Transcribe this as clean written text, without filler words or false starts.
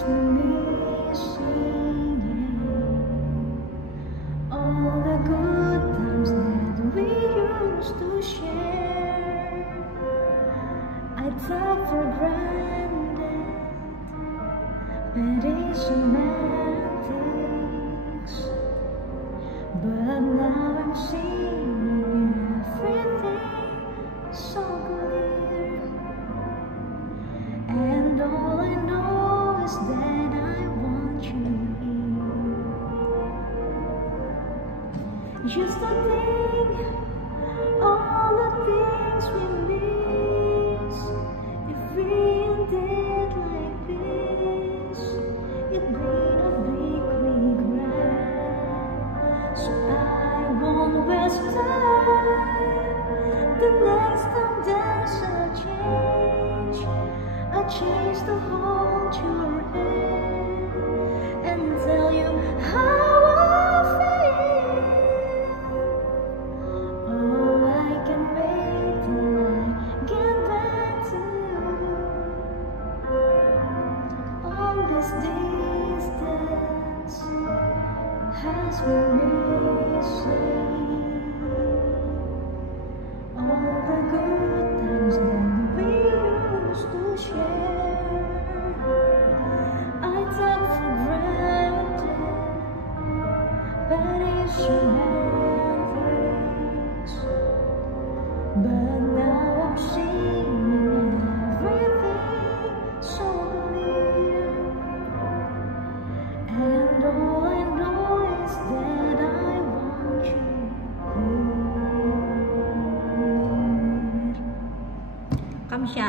has been missing. All the good times that we used to share, I took for granted, but it's semantics. But now I'm seeing everything so clear, and all I know is that I want you here. Just a thing, all the things we miss. If we ended like this, it'd be a big regret. So I won't waste time. The next time there's a change, I change to hold your hand and tell you how I feel. Oh, I can wait till I get back to you. All this distance has been missing. All the good times that we used to share, I took for granted, but it's semantics. But now I'm seeing everything so clear, and all I know is that I want you here. Kamsya.